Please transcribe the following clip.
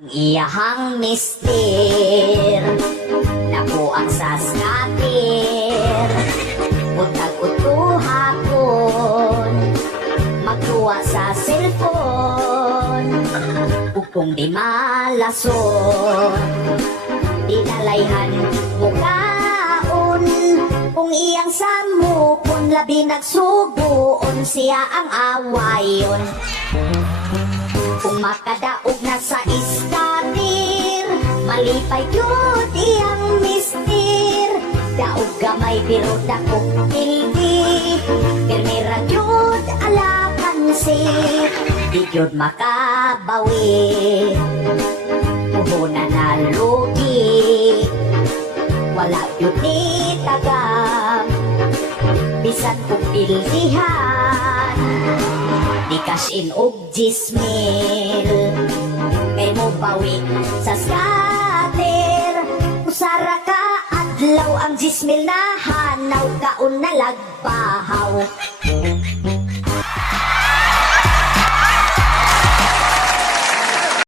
Iyahang mister naku ang saskater utag-utuhakon magkuha sa cellphone ug kung di malason dinalayhan mukaon kung iyang samupon labi nagsuguon siya ang awayon. Kung makadaog na sa istatir malipay yun iyang mister daog gamay pero dakong pildi pirmira yun alakan si di yun makabawi puhunan na lugi wala yun ni tagam bisan kong pildihan di cash in og 10,000 kay mo bawi sa scatter usara ka adlaw ang 10,000 na hanaw kaon na lagpahaw.